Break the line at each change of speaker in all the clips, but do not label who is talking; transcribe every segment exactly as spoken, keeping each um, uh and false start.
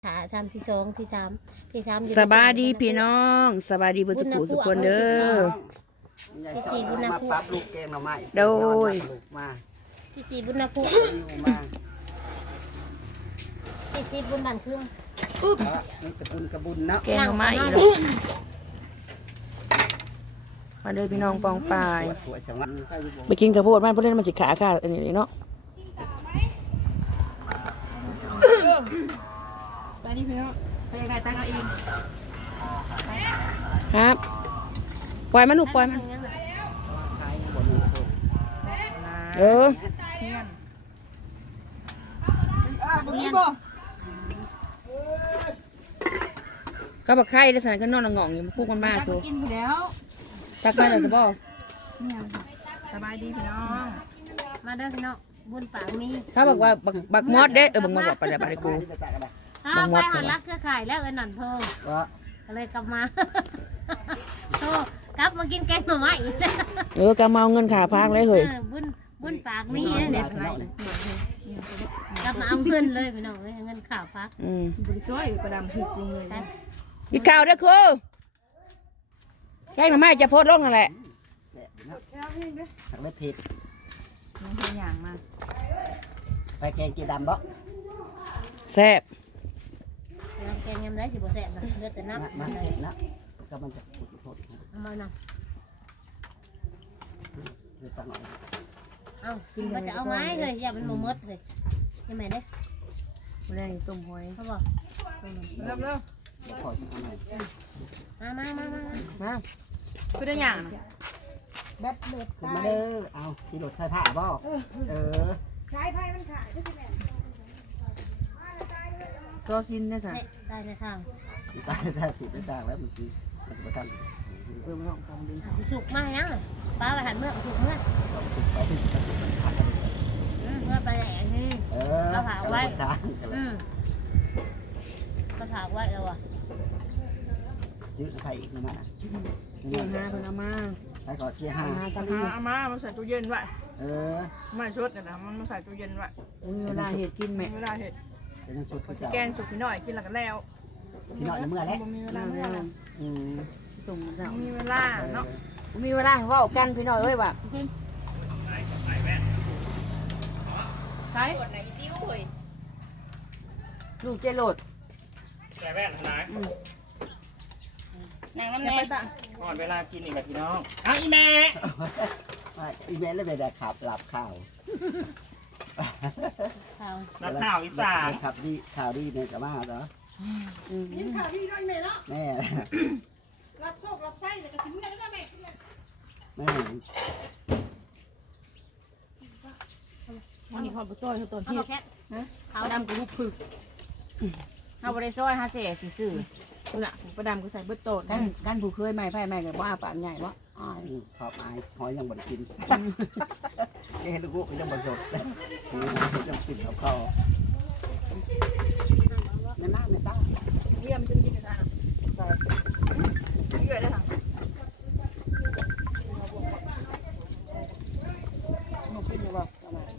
ขาสามที่สองที่สามที่สาม
สบายดีพี่น้องสบายดีเพื่อนสุขุสุขคนเด้อ
ที่สี่บุญนาภู
มาปรับลูกแกงหน่อไม้
โดย
มา
ที่สี่บุญนาภู
มา
ที่สี่บุญบันเครื่อง
นี่กระบุญกระบุญเนาะ
แกงหน่อไม้อีกแล้วมาเด้อพี่น้องปองปลาย
ถั่วสวรรค์
ไปกินกระโพดมันเพื่อนมันสิขาค่ะอันนี้เนาะ
ไปนี่พี่น้องไปยังไงตั้งเอาเอง
ครับปล่อยมันลูกปล่อยมันเออ
บุกี้บ่
ก็บักไข่ได้สั่นก็นอนงองอยู่พูกมันมาโซ
กินไปแล้ว
ตักไปแล้วจะบ่
เนี่ยสบายดีพี่น้อง
มาเด้อพี่น้องบุญปากมี
เขาบอกว่าบักบักมอดเด้เออบักมอดบอกไปแล้วไปเลยกู
อ้าวไปหารักเครือข่ายแล้วเอ็นหนอนเพิ่ง
ก็
ก็เลยกลับมาโธ่กลับมากินแกงหน่อไม้
เออกำเมาเงินขาพักเลยเฮ้ย
บุญบุญปากมีเนี่ยกลับมาเอาเงินเลยพี่น้องเงินข่าวพัก
อืม
บริสุทธิ์ประดำถึกลงเลย
อีกข่าวเด้อครูแกงหน่อไม้จะโพดลงนั่นแหละ
ผักเล็ดผิด
น้องตัวอย่างมา
ไปแกงกีดำบ่
แซ่บ
แกงยำได้สิบแสบนะเลือดแต่น้ำ
มา
เลย
นะก็มันจะขุดโทษ
เอามาหน่อย
คือต้องเอา
เอามันจะเอาไม้เลยอย่าเป็นโมมดเลยยังไงเด้
แรงต้มหอย
เขาบอก
เริ่มเริ่ม
ขอจะทำไม
มามามามา
มา
คือได้อย่าง
เบ็ดเบ็ด
ขึ้นมาเด้อเอาที่รถไฟผ้าบ่เออ
โซซินได้สั่น
ได้ในทาง
ตายได้ติดได้ตายแล้วมันคือมันจะมาทำ
เออมันต้องทำดิน
สุกมากยังป้าไปหันเมื่อสุกเมื่อ
ติดไปที่จะติดผัก
เมื่อไปแหล่นี่
เออทาง
อืมก็ถามว่าเราอ่ะ
ซื้อใครอีกนะมา
เกี่ยงหาเพิ่นเอามา
ไปก่อนเที่ยห้า
หาซัม
หา
มา
เอามามาใส่ตู้เย็นไว้
เออ
ไม่ชดกันนะมันมาใส่ตู้เย็นไว้
มีเวลาเห็ดกินไหม
เวลาเห็ด
เป็นชุดเขาจะ
แกงสุกพี่น้อยกินหลังกันแล้ว
พี่น้อยเมื่อแล้ว
มีเวลาเมื่อไหร่
อืม
ส่งเจ้า
มีเวลาเนาะ
มีเวลาเว้ากันพี่น้อยเอ้ยว่า
ใช่
ลูกเจโรด
แต่แว่นทนาย
นางน้ำแม่ตา
ก่อนเวลากินอีกแบบพี่น้องอ้าวอีแม่
อีเมลเลยไปได้ขับหลับข่าว
ข่าว
นักข่าวอีสาน
ขับดีข่าวดีเนี่ยกับมาเหรอ
กินข้าวที่น้อยแม่เนาะ
แม่
รับโชครับไส้เลยก็ถึงเงินแล้วแม่
แม่
วันนี้เขาไปต้อยเขาต้น
เขา
ที่
บอกแค่เขา
ประดำกูลูกผึกเขาบริสุทธิ์ฮาเซ่ซื่อๆน่ะประดำกูใส่เบิดโตด
กันกันผู้เคยใหม่ไผ่ใหม่กับว่าปากใหญ่วะอ้าย
ขอบอายหอยยังบ่ได้กินเอ้ลูกยังบ่สดยังกินเขาคอแม่มากแม่ตั้ง
เยี่ยมจนกินนะเยอะเลยค่ะ
หมกกินเลยบ่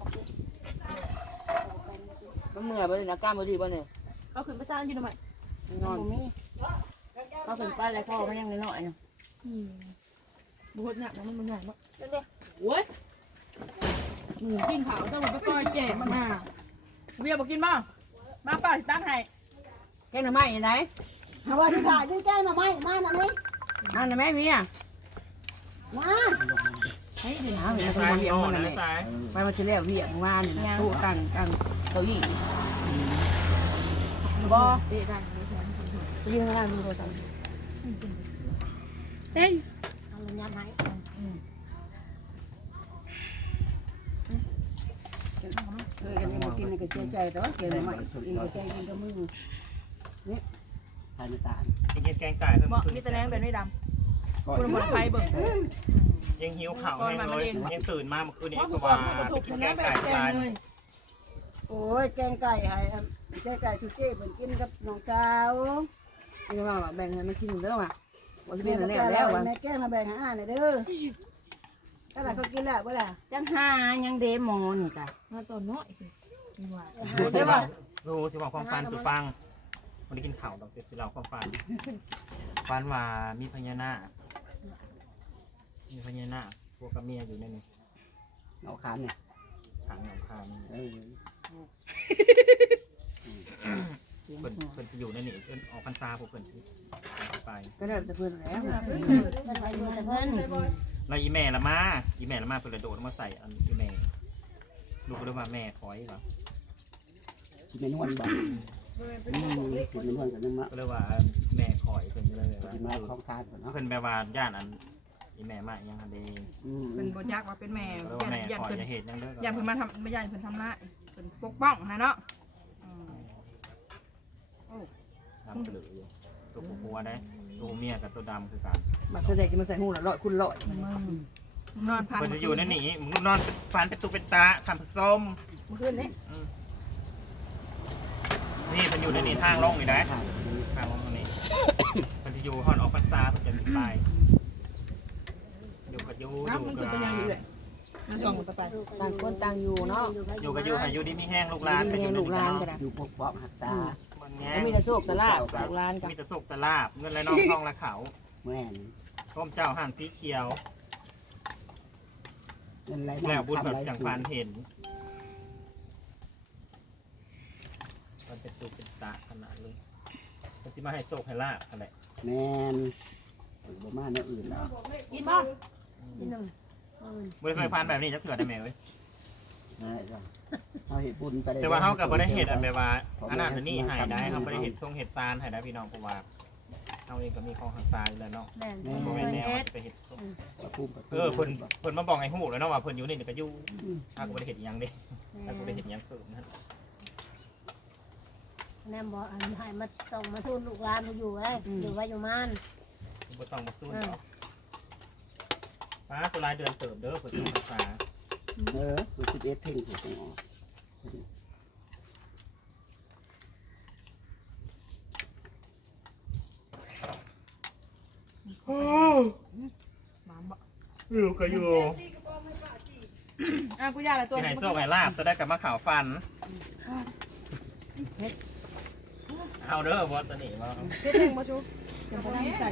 มันเมื่อยบ่เลยนะกล้ามบ่ดีบ่เนี่ย
เขาขึ้นไปสร้างยืนทำไม
นอน
เขาขึ้นไปอะไรพ่อเขายังน้อยๆเนาะบุญเนี่ยมันมันใหญ่มากโอ้ยหมูกินขาวต้องไปก้อยแจกมันมาเวียบอกกินบ้างมาป้าตั้งให้
แกงหน่อไม้อยู่ไหน
เอาว่าที่ถ่ายด้วยแก้หน่อไม้มาหน่อยนี่
อันน่ะแม่มีอ่ะ
มา
เฮ้ยเดี๋ยวหาเห็นมัน
สาย
เวี
พี่
ยง
อ่อ
มัน น
นะ
น่ะแหละ
สาย
ไปมาทีแรกเวียงวานนี่นะตู้ตั้งตั้งเก้าอี้
บอเตะได้
ไปยืนข้างล่างดูโทรศัพท์
เต้น
เอาเงินยัดให้
เออกันนี่มากินนี่ก็เสียใจแต่ว่าเกลือหน่อไม้กินก็ใจกินกับมือ
ทานตาล
ไปกินแกงไก่เพิ่ม
บอก
ขึ้น
มีแต่แรงเป็นไม่ดำคุณหมอไฟเบิ่ง
ยังหิวข่าวให้เลยยังตื่นมาเมื่อคืนนี้
เพราะ
ก็
คุณ
ว่า
ก็
ไป
ถูก
กิ
ช
นแก
นะ
ง
แบ
ไก่
บแก
ลาย
เลย
โอ้ยแกงไก่ไอ้แกงไก่ทุเจ้เพิ่นกินกับน้องสาว
นี่ว่าแบ่งให้มันกินเด้อว่ะบ่สิ
แม่
เป็น
ก็
แล้ว
แล้
แล้ว
ว
ว่ะ
แม่แกงมาแบ่งให้อ้ายหน่อยเด้อถ้าหลานเขากินแล้วบ่ล่ะ
จังห้ายังเดมอนจ้ะมาตัวน้อย
ดูสิว่าดูสิว่าความฟันสุดฟังคนที่กินข้าวดอกเด็ดสิเราความฝันฝันว่ามีพญานาคมีพญานาคพวกกับเมียอยู่ในนี้
เอาคามเนี่ย
ทางหนองคายนี่
เออ
เพิ่นเพิ่นจะอยู่ในนี้เพิ่นออกพรรษาพวกเพิ่นสิไป
ก็ได้แต่เพิ่นแล้ว
เพิ่นไปอยู่แต่เพิ่น
แล้วอีแม่ละมาอีแม่ละมาเพิ่นเลยโดดมาใส่อันอีแม่ลูกก็เรียกว่าแม่คอยเหรอ
กินเมนวนบ่อืมกินเมนวนกันนึงมา
ก็เรียกว่าแม่คอยเพิ่นเลยว่า
กินมาของทานก่อนเนาะ
เพิ่นแปลว่าย่านอันอีแม่มายังฮันเด
อืม
เป็นบ่จักว่าเป็นแม่
ก็เรียกว่าแม่
ยัน
คอย
เพิ่น
จะเห็นยังเด้อ
ยันเพิ่นมาทำไม่ยันเพิ่นทำละเพิ่นปกป้องฮะเนาะ
ดำเหลืออยู่ตัวผัวได้ตัวเมียกับตัวดำคือกัน
มาแสดงมาใส่หูละร้อยคุณร้อย
นอนพัน
เพิ่นจะอยู่ในนี้มึงนอนฟันเป็นตุเป็นตาทำผสม
เมื่อคืนนี้
นี่มันอยู่ในนี้ทางลงนี่ได้ทางลงตรงนี้ มันจะอยู่ห้องออกพรรษาเพิ่นจะสิไปอยู่กับอยู่อ
น้ำ
ยู่
มัน
กั
คือบ เป็นยังอยู่เลยมันส่องมันไป
ต่างคนต่างอยู่เนาะ
อยู่กับอยู่ให้อยู่ดีมีแห้งลูกหลานไปอยู่ใน
ลูก
นี้
หลาน
เนาะ
ก็ได้
อยู่พวกป๊อปหักตา
มันแง่
แล้วมีแต่โชคแต่ลาบลูกหลานกัน
มีแต่สุกแต่ลาบเงินไรน้องทองละเขา
แม่น
ต้มเจ้าห่านสีเขียว
เงินไร
แล้วบุญแบบจังฟานเห็นมันเป็นตุเป็นตาขนาดเลยมันจะมาให้โชคให้ลาบอะไร
แม่นบ่มาแนวอื่นแล้ว
กินบ่
นี่นึง
บริเคยพานแบบนี้จะเถื่อได้ไหมเว้ย
นั่นแหละจ้ะเอาเห็ดบุญไปได้
แต่ว่าเขากับบริเหตุอันแบบว่าอันนั้นอันนี้หายได้เขาบริเหตุทรงเหตุซานหายได้พี่น้องเพราะว่าเขาเองก็มีของทางซ้ายอยู่แล้วเนาะ
แม่น
โมเมนต์แนว
เฮ็ด
ไปเหตุ
พระภูมิพระภูมิ
เออเพิ่นเพิ่นมาบอกไอ้หูแล้วเนาะว่าเพิ่นอยู่นี่เดี๋ยวก็อยู่ถ้าก็บริเหตุยังเด้ถ้าก็บริเหตุยังเพิ่มนั่น
แม่บอกอันให้มาส่งมาทุนลูกหลานบ่อยู่เอ้ยอยู่ไว้อยู่ม่าน
บ่ต้องมาสู้เนาะฟ้าตัวรายเดือนเติบเด้อเพิ่นภาษา
เออสุดสิบเอ็ดเพ่งถูกต้องออก
น้ำบ่
อยู่ก็อยู่
อ่ะกูยาอะไรตัว
ที่ไหนโซ่ไห้ลาบตัวได้กับมะขาวฟันเอาเด้อบอสตัวนี้ว่า
เฮ็ดเองบ่จู
ยังบ่ได้ใส่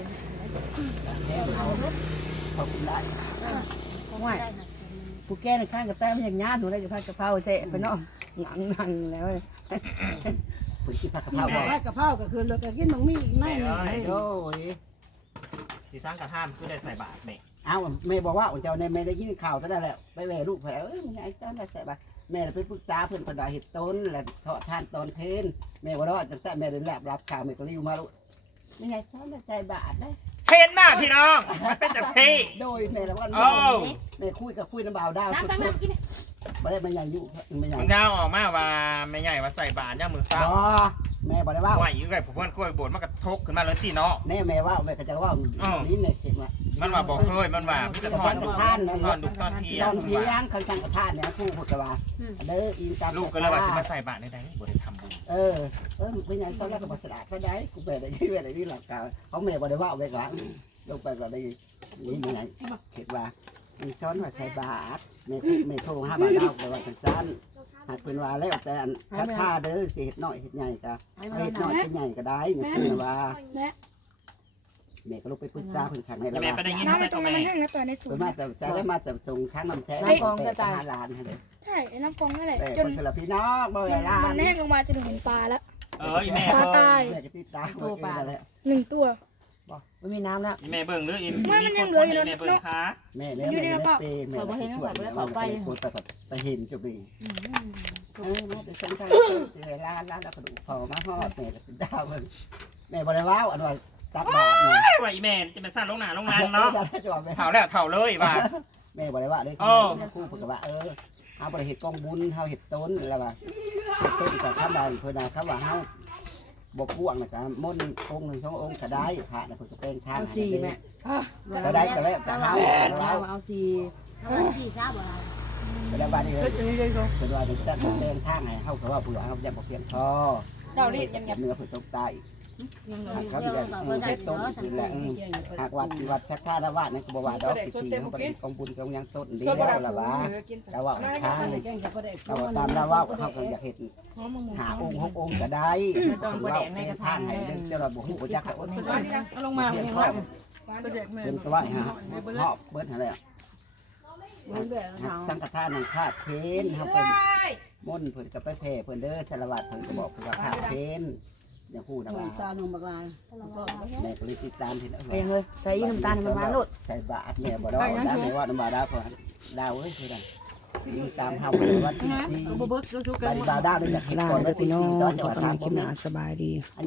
ขอบคุณได้
ว่าผู้แก่ในข้างกับแต้มอย่างญาติหนูได้จะพัดกะเพราเสะไปเนาะหนังนั่งแล้ว
คุณคิดผักกะ
กิ
เพ
น
รา
ข้าว
บ่
ไรกะเพราก็คือเราก็กินบางมีอีกในหนึง
โอ้ย
สีสร้างกระท่ามคือได้ใส่บาตรเนี่ย
เอาแม่บอกว่าเจ้าในแม่ได้ยินข่าวซะได้แล้วไปแม่ลูกไปเอ้ยมึงไอ้เจ้าได้ใส่บาแม่ไปปรึกษาเพื่อนประดาเห็ดต้นและเทาะทานตอนเพนแม่บอกว่าจะใส่แม่เดินแลบรับข่าวแม่ก็รีบมาลูกนี่ไงเจ้าได้ใส่บาทได้
เพนมากพี่น้องมันเป็นจากพี่
โดยแม่ละว่า
โอ้
แม่คุยกับคุยน้ำบ่าวดาว
น้ำ
สุ
ตั้ง
ด
น้ำกิน
ๆบ่ได้มันยังอยู่มันยัง
มึงเงาออกมาว่าไม่ใหญ่ว่าใส่บาตรย่างมือซ้า
บ่แม่บอกได้ว่า
ไหวอยู่ไงผมว่าค่อยบดมันกระทกขึ้นมาเลยที่เนาะ
แน่แม่ว่าแม่ก็จะว่านี่เนี่ยเห็นไหม
มันว่าบอกเคยมันว่าพี่จะทอนทอนดุตอนเที่ย
ตอง นเที่ยงข้างๆกระทานเนี่ยคู่พุทธวาเด้ออินตา
ลูกก็เลยว่าจะมาใส่บาตรได้ไหมบ่ได้ทำบุญ
เออเออเป็นยังตอนแรกก็บสลาดก็ได้กูไปได้ยี่ไปได้ยี่หลักการเขาแม่บอกได้ว่าไปก่อนลงไปก็ได้นี่มันยังเห็นว่ามีช้อนว่าใส่บาทแม่แม่โทรห้าบาทดาวไปว่าสั้นหากเป็นว่าแล้วแต่อันคัดค่าเด้อสิเห็ดน้อยเห็ดใหญ่ก็เห็ดน้อยเป็นใหญ่ก็ได้เนี่ยคือว่าแม่ก็ลงไปปรึกษาเพิ่นขังในละ
แม่
ว่า
ไปได้ยินเขาไปตรงไหน
เพิ่นมาแต่ใช้ได้มาแต่ส่งช้างน้ำแท้ไปหาลานให้เลย
ใช่ไอ้น้ำฟองนั่นแหละ
แต่
จน
คนละพี่น้องบ่ได้ลา
มัน
น
แห้งลงมาจนเห็นปลาแล้ว
เออแม่
ปลาตาย
แม่ก็ติดตามไปแล้ว
หนึ่งตัว
ไม่มีน้ำแล้ว
แม่เบิ่งหรืออีมีคนคนแม่เบิ่งค้า
แม่แล้วแม่ได้เปย์แม่ก็ช่วยเราไปโคตรไปเห็นจุดนี้เออแม่จะสนใจเวลาร้านแล้วก็ดูพอมาฮอดแม่ก็สิดาวเพิ่นแม่บ่ได้ว้าวอันว่าตักบาทแม่
ไหวแม่จะเป็นสั้นลงหนาลงนางเนาะ
จอดไป
เท่าแล้วเท่าเลยว่า
แม่บ่ได้ว่าได้คู่เพิ่นก็ว่าเออเฮาบ่ได้เฮ็ดกองบุญเฮาเฮ็ดต้นแล้วว่าต้นก็ทำได้เพิ่นน่ะคำว่าเฮาบ่พ่วงน่ะก็มนต์องค์นึงสององค์ก็ได้พระน่ะเพิ่นก็เป็นทาง
เอาสี่แม่
ก็ได้ก็แล้วแต่เฮา
เรา
เรา
เอาสี่
เอาไว้สี่ซาบ่ล่ะ
แต่ละบ้านนี่เฮ็ดจังนี้เลยก็เป็นว่าจะเป็นทางให้เฮาก็ว่าเผื่อเฮาจะบ่เพียงพอ
เดาลีดยัง
เนื้อเพิ่นตกใต้
ยังเรา
ครับเดี๋ยวเฮ็ดต้นกินแหละหากวัดวัดชักท่าละวาดนั่นก็บ่ว่าดอกสิทีเขาบ่ได้กองบุญกองยังต้นดีแล้วล่ะว่าแต่ว่าทาง
แกงจะก็ได้
เราตามเราว่าเขาก็อยากเห็น
หอมมึง
หาองค์หกองค์ก็ได้เราเป็นทางให้เรื่องเจ้าเราบุกบุกจักรอ้น
เอาลงมาเห็นว่าประเด็กแม่
เป็นตัวฮะหอบเบิ้ลอะไรอ่ะ
มันแบบ
สังฆทานนังคาเพนเขาเป็นม่นเพิ่นกับไปแผ่เพิ่นเด้อสารวัตรเพิ่นก็บอกเพิ่นว่าคาเพนอย่างพูดนะว่า
ตาหนุ่มบางลาย
แม่ก็เลยติดตามเห็น
เองเลยใส่น้ำตาลมันมาโลด
ใส่บาทแม่บ่ได้ดาวแม่ว่าน้ำบาดาวเพิ่นดาวเอ้ยคือดังมีตามเฮาวันที่สี่
บ่เบิดจุกๆกัน
บาดาวได้จากเห็นก่อนว่าที่สี่ตอนจังหวัดสาม
คลิปหน้าสบายดี